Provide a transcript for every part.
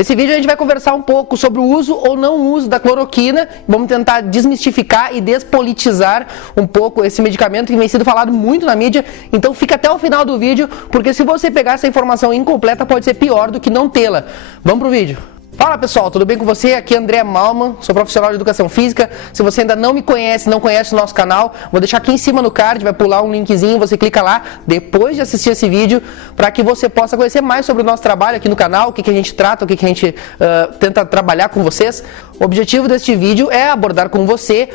Nesse vídeo a gente vai conversar um pouco sobre o uso ou não uso da cloroquina. Vamos tentar desmistificar e despolitizar um pouco esse medicamento que vem sendo falado muito na mídia. Então fica até o final do vídeo, porque se você pegar essa informação incompleta pode ser pior do que não tê-la. Vamos pro vídeo. Fala pessoal, tudo bem com você? Aqui é André Malman, sou profissional de educação física. Se você ainda não me conhece, não conhece o nosso canal, vou deixar aqui em cima no card, vai pular um linkzinho, você clica lá depois de assistir esse vídeo para que você possa conhecer mais sobre o nosso trabalho aqui no canal, o que a gente trata, o que a gente tenta trabalhar com vocês. O objetivo deste vídeo é abordar com você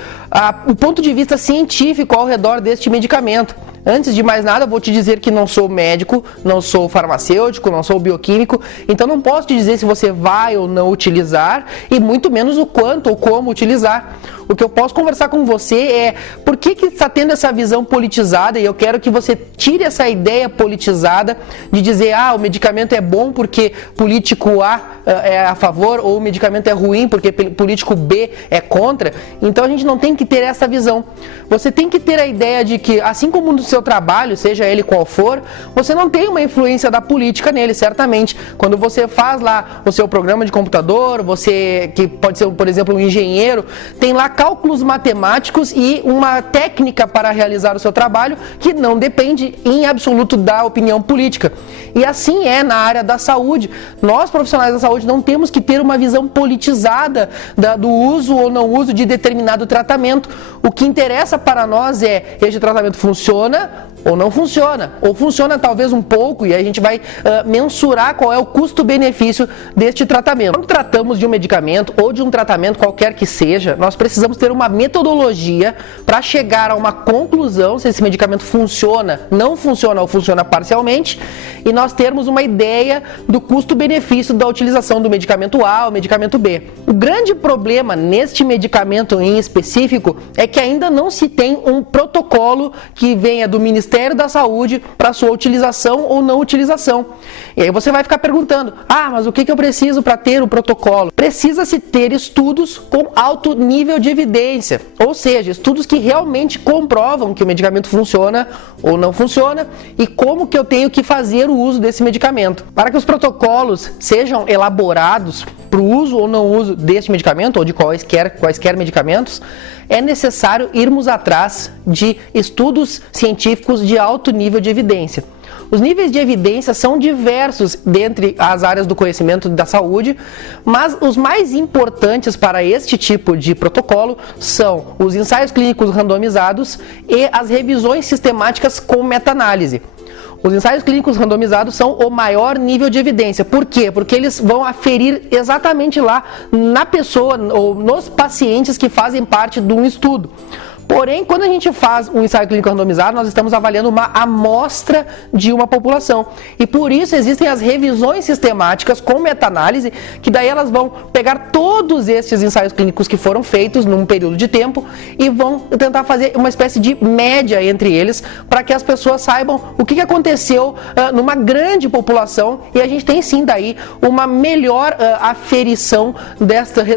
o ponto de vista científico ao redor deste medicamento. Antes de mais nada, vou te dizer que não sou médico, não sou farmacêutico, não sou bioquímico, então não posso te dizer se você vai ou não utilizar e muito menos o quanto ou como utilizar. O que eu posso conversar com você é por que está tendo essa visão politizada, e eu quero que você tire essa ideia politizada de dizer o medicamento é bom porque político A é a favor ou o medicamento é ruim porque político B é contra. Então a gente não tem que ter essa visão. Você tem que ter a ideia de que, assim como no seu trabalho, seja ele qual for, você não tem uma influência da política nele, certamente. Quando você faz lá o seu programa de computador, você que pode ser, por exemplo, um engenheiro, tem lá cálculos matemáticos e uma técnica para realizar o seu trabalho que não depende em absoluto da opinião política. E assim é na área da saúde. Nós, profissionais da saúde, não temos que ter uma visão politizada do uso ou não uso de determinado tratamento. O que interessa para nós é: este tratamento funciona ou não funciona? Ou funciona talvez um pouco, e a gente vai mensurar qual é o custo-benefício deste tratamento. Quando tratamos de um medicamento ou de um tratamento qualquer que seja, nós precisamos ter uma metodologia para chegar a uma conclusão se esse medicamento funciona, não funciona ou funciona parcialmente, e nós termos uma ideia do custo-benefício da utilização do medicamento A ou medicamento B. O grande problema neste medicamento em específico é que ainda não se tem um protocolo que venha do Ministério da Saúde para sua utilização ou não utilização. E aí você vai ficar perguntando: mas o que eu preciso para ter o protocolo? Precisa-se ter estudos com alto nível de evidência, ou seja, estudos que realmente comprovam que o medicamento funciona ou não funciona e como que eu tenho que fazer o uso desse medicamento. Para que os protocolos sejam elaborados para o uso ou não uso deste medicamento ou de quaisquer medicamentos, é necessário irmos atrás de estudos científicos de alto nível de evidência. Os níveis de evidência são diversos dentre as áreas do conhecimento da saúde, mas os mais importantes para este tipo de protocolo são os ensaios clínicos randomizados e as revisões sistemáticas com meta-análise. Os ensaios clínicos randomizados são o maior nível de evidência. Por quê? Porque eles vão aferir exatamente lá na pessoa ou nos pacientes que fazem parte de um estudo. Porém, quando a gente faz um ensaio clínico randomizado, nós estamos avaliando uma amostra de uma população. E por isso existem as revisões sistemáticas com meta-análise, que daí elas vão pegar todos estes ensaios clínicos que foram feitos num período de tempo e vão tentar fazer uma espécie de média entre eles, para que as pessoas saibam o que aconteceu numa grande população, e a gente tem sim daí uma melhor aferição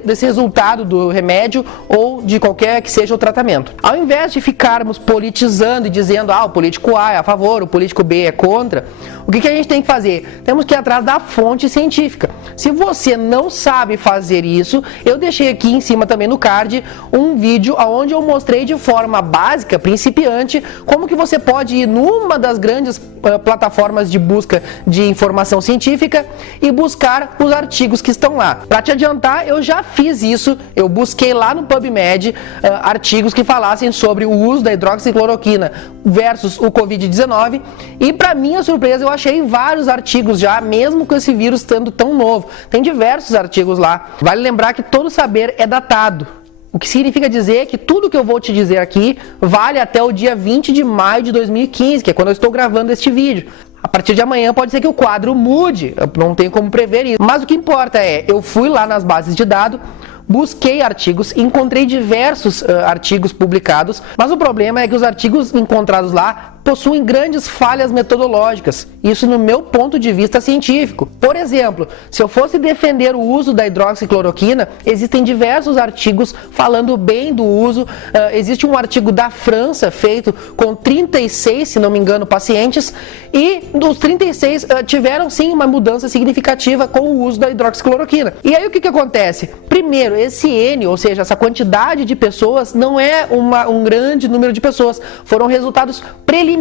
desse resultado do remédio ou de qualquer que seja o tratamento. Ao invés de ficarmos politizando e dizendo o político A é a favor, o político B é contra, o que a gente tem que fazer? Temos que ir atrás da fonte científica. Se você não sabe fazer isso, eu deixei aqui em cima também no card um vídeo onde eu mostrei de forma básica, principiante, como que você pode ir numa das grandes plataformas de busca de informação científica e buscar os artigos que estão lá. Para te adiantar, eu já fiz isso, eu busquei lá no PubMed artigos que falassem sobre o uso da hidroxicloroquina versus o Covid-19, e para minha surpresa eu achei vários artigos já, mesmo com esse vírus estando tão novo. Tem diversos artigos lá. Vale lembrar que todo saber é datado. O que significa dizer que tudo que eu vou te dizer aqui vale até o dia 20 de maio de 2015, que é quando eu estou gravando este vídeo. A partir de amanhã pode ser que o quadro mude, eu não tenho como prever isso. Mas o que importa é, eu fui lá nas bases de dados, busquei artigos, encontrei diversos artigos publicados, mas o problema é que os artigos encontrados lá possuem grandes falhas metodológicas, isso no meu ponto de vista científico. Por exemplo, se eu fosse defender o uso da hidroxicloroquina, existem diversos artigos falando bem do uso. Existe um artigo da França feito com 36, se não me engano, pacientes, e dos 36 tiveram sim uma mudança significativa com o uso da hidroxicloroquina. E aí o que acontece? Primeiro, esse N, ou seja, essa quantidade de pessoas, não é um grande número de pessoas, foram resultados preliminares,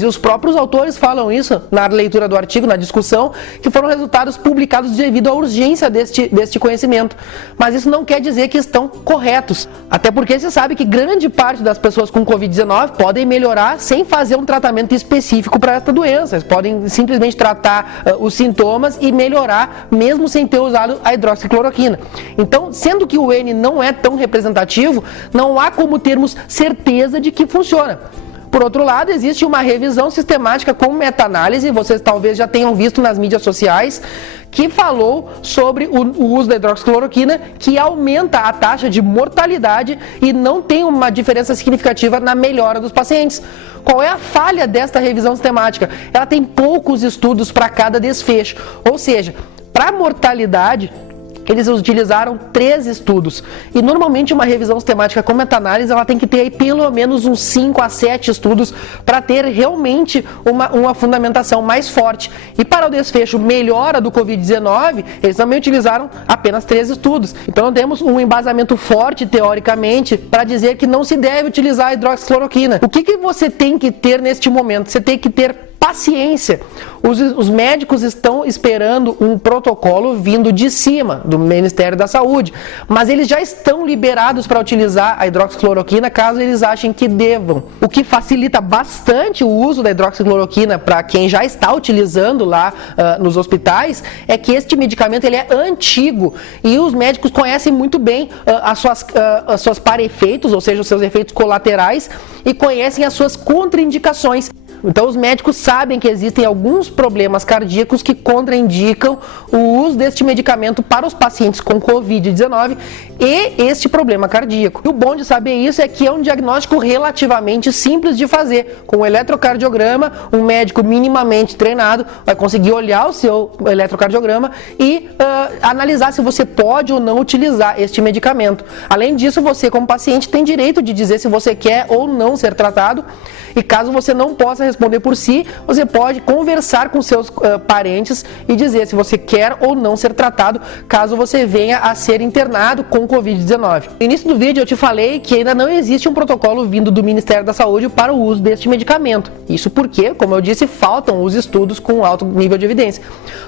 e os próprios autores falam isso na leitura do artigo, na discussão, que foram resultados publicados devido à urgência deste conhecimento. Mas isso não quer dizer que estão corretos, até porque se sabe que grande parte das pessoas com Covid-19 podem melhorar sem fazer um tratamento específico para esta doença. Eles podem simplesmente tratar os sintomas e melhorar, mesmo sem ter usado a hidroxicloroquina. Então, sendo que o N não é tão representativo, não há como termos certeza de que funciona. Por outro lado, existe uma revisão sistemática com meta-análise, vocês talvez já tenham visto nas mídias sociais, que falou sobre o uso da hidroxicloroquina, que aumenta a taxa de mortalidade e não tem uma diferença significativa na melhora dos pacientes. Qual é a falha desta revisão sistemática? Ela tem poucos estudos para cada desfecho, ou seja, para a mortalidade, eles utilizaram 3 estudos. E normalmente uma revisão sistemática com meta-análise, ela tem que ter aí pelo menos uns 5 a 7 estudos para ter realmente uma fundamentação mais forte. E para o desfecho melhora do Covid-19, eles também utilizaram apenas 3 estudos. Então temos um embasamento forte, teoricamente, para dizer que não se deve utilizar a hidroxicloroquina. O que você tem que ter neste momento? Você tem que ter paciência. Os médicos estão esperando um protocolo vindo de cima, do Ministério da Saúde, mas eles já estão liberados para utilizar a hidroxicloroquina caso eles achem que devam. O que facilita bastante o uso da hidroxicloroquina para quem já está utilizando lá nos hospitais é que este medicamento ele é antigo e os médicos conhecem muito bem as suas para-efeitos, ou seja, os seus efeitos colaterais, e conhecem as suas contraindicações. Então os médicos sabem que existem alguns problemas cardíacos que contraindicam o uso deste medicamento para os pacientes com Covid-19 e este problema cardíaco. E o bom de saber isso é que é um diagnóstico relativamente simples de fazer. Com o eletrocardiograma, um médico minimamente treinado vai conseguir olhar o seu eletrocardiograma e analisar se você pode ou não utilizar este medicamento. Além disso, você como paciente tem direito de dizer se você quer ou não ser tratado. E caso você não possa responder por si, você pode conversar com seus parentes e dizer se você quer ou não ser tratado, caso você venha a ser internado com Covid-19. No início do vídeo eu te falei que ainda não existe um protocolo vindo do Ministério da Saúde para o uso deste medicamento. Isso porque, como eu disse, faltam os estudos com alto nível de evidência.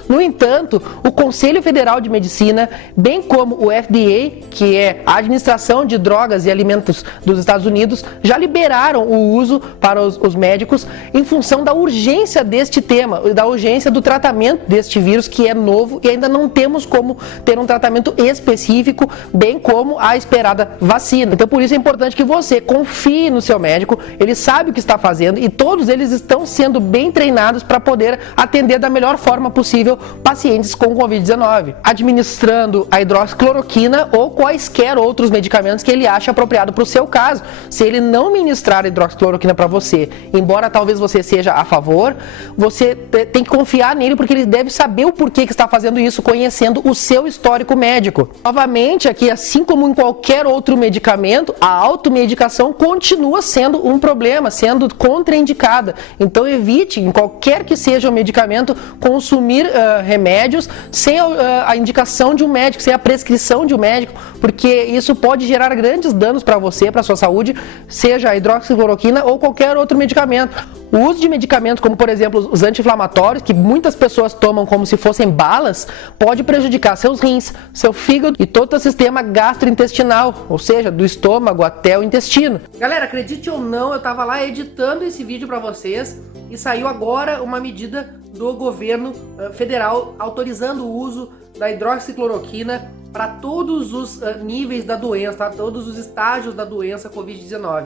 No entanto, o Conselho Federal de Medicina, bem como o FDA, que é a Administração de Drogas e Alimentos dos Estados Unidos, já liberaram o uso para os médicos em função da urgência deste tema, da urgência do tratamento deste vírus que é novo e ainda não temos como ter um tratamento específico, bem como a esperada vacina. Então por isso é importante que você confie no seu médico, ele sabe o que está fazendo e todos eles estão sendo bem treinados para poder atender da melhor forma possível pacientes com Covid-19, administrando a hidroxicloroquina ou quaisquer outros medicamentos que ele acha apropriado para o seu caso. Se ele não ministrar a hidroxicloroquina para você, embora talvez você seja a favor, você tem que confiar nele porque ele deve saber o porquê que está fazendo isso, conhecendo o seu histórico médico. Novamente, aqui, assim como em qualquer outro medicamento, a automedicação continua sendo um problema, sendo contraindicada. Então evite, em qualquer que seja o medicamento, consumir remédios sem a indicação de um médico, sem a prescrição de um médico, porque isso pode gerar grandes danos para você, para a sua saúde, seja a hidroxicloroquina ou qualquer outro medicamento. O uso de medicamentos como, por exemplo, os anti-inflamatórios, que muitas pessoas tomam como se fossem balas, pode prejudicar seus rins, seu fígado e todo o sistema gastrointestinal, ou seja, do estômago até o intestino. Galera, acredite ou não, eu estava lá editando esse vídeo para vocês e saiu agora uma medida do governo federal autorizando o uso da hidroxicloroquina para todos os níveis da doença, tá? Todos os estágios da doença Covid-19.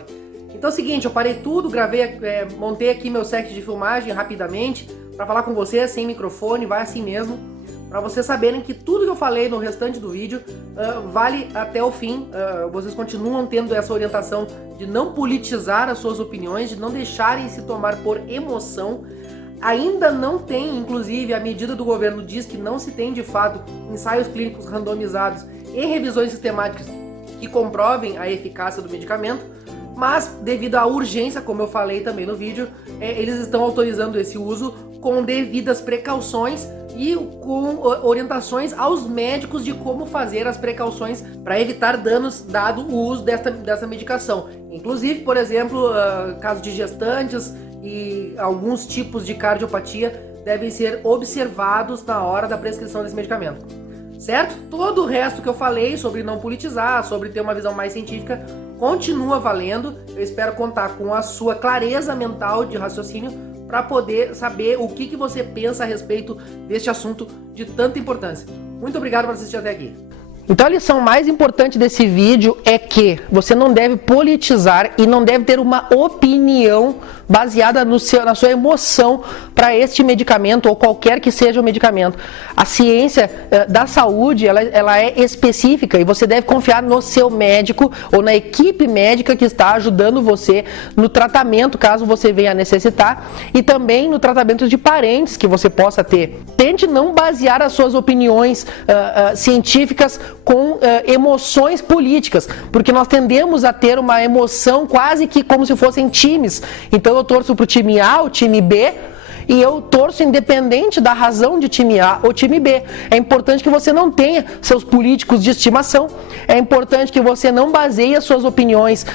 Então é o seguinte, eu parei tudo, gravei, montei aqui meu set de filmagem rapidamente para falar com vocês sem microfone, vai assim mesmo, para vocês saberem que tudo que eu falei no restante do vídeo vale até o fim. Vocês continuam tendo essa orientação de não politizar as suas opiniões, de não deixarem se tomar por emoção. Ainda não tem, inclusive, a medida do governo diz que não se tem de fato ensaios clínicos randomizados e revisões sistemáticas que comprovem a eficácia do medicamento, mas devido à urgência, como eu falei também no vídeo, eles estão autorizando esse uso com devidas precauções e com orientações aos médicos de como fazer as precauções para evitar danos dado o uso dessa medicação. Inclusive, por exemplo, casos de gestantes e alguns tipos de cardiopatia devem ser observados na hora da prescrição desse medicamento. Certo? Todo o resto que eu falei sobre não politizar, sobre ter uma visão mais científica, continua valendo. Eu espero contar com a sua clareza mental de raciocínio para poder saber o que você pensa a respeito deste assunto de tanta importância. Muito obrigado por assistir até aqui. Então a lição mais importante desse vídeo é que você não deve politizar e não deve ter uma opinião baseada na sua emoção para este medicamento ou qualquer que seja o medicamento. A ciência da saúde ela é específica e você deve confiar no seu médico ou na equipe médica que está ajudando você no tratamento, caso você venha a necessitar, e também no tratamento de parentes que você possa ter. Tente não basear as suas opiniões científicas com emoções políticas, porque nós tendemos a ter uma emoção quase que como se fossem times. Então eu torço para o time A, o time B, e eu torço independente da razão de time A ou time B. É importante que você não tenha seus políticos de estimação, é importante que você não baseie as suas opiniões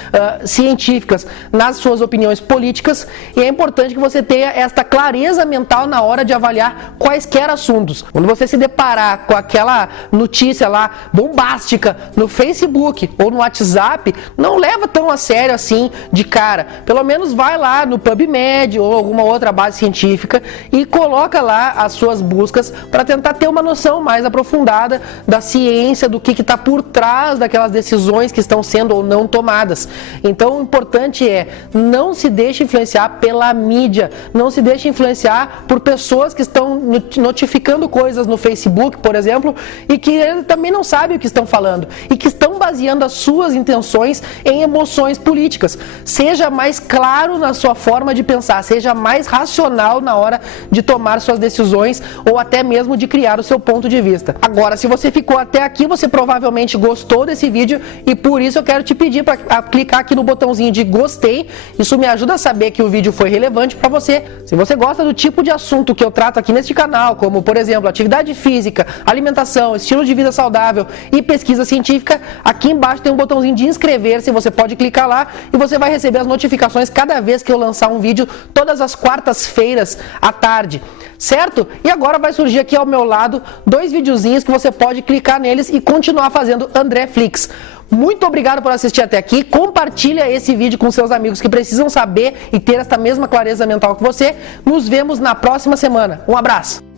científicas nas suas opiniões políticas, e é importante que você tenha esta clareza mental na hora de avaliar quaisquer assuntos. Quando você se deparar com aquela notícia lá bombástica no Facebook ou no WhatsApp, não leva tão a sério assim de cara. Pelo menos vai lá no PubMed ou alguma outra base científica e coloca lá as suas buscas para tentar ter uma noção mais aprofundada da ciência, do que está por trás daquelas decisões que estão sendo ou não tomadas. Então o importante é não se deixe influenciar pela mídia, não se deixe influenciar por pessoas que estão notificando coisas no Facebook, por exemplo, e que também não sabem o que estão falando e que estão baseando as suas intenções em emoções políticas. Seja mais claro na sua forma de pensar, seja mais racional na hora de tomar suas decisões ou até mesmo de criar o seu ponto de vista. Agora, se você ficou até aqui, você provavelmente gostou desse vídeo e por isso eu quero te pedir para clicar aqui no botãozinho de gostei. Isso me ajuda a saber que o vídeo foi relevante para você. Se você gosta do tipo de assunto que eu trato aqui neste canal, como por exemplo atividade física, alimentação, estilo de vida saudável e pesquisa científica, aqui embaixo tem um botãozinho de inscrever-se, você pode clicar lá e você vai receber as notificações cada vez que eu lançar um vídeo, todas as quartas-feiras à tarde, certo? E agora vai surgir aqui ao meu lado 2 videozinhos que você pode clicar neles e continuar fazendo André Flix. Muito obrigado por assistir até aqui, compartilha esse vídeo com seus amigos que precisam saber e ter esta mesma clareza mental que você. Nos vemos na próxima semana. Um abraço!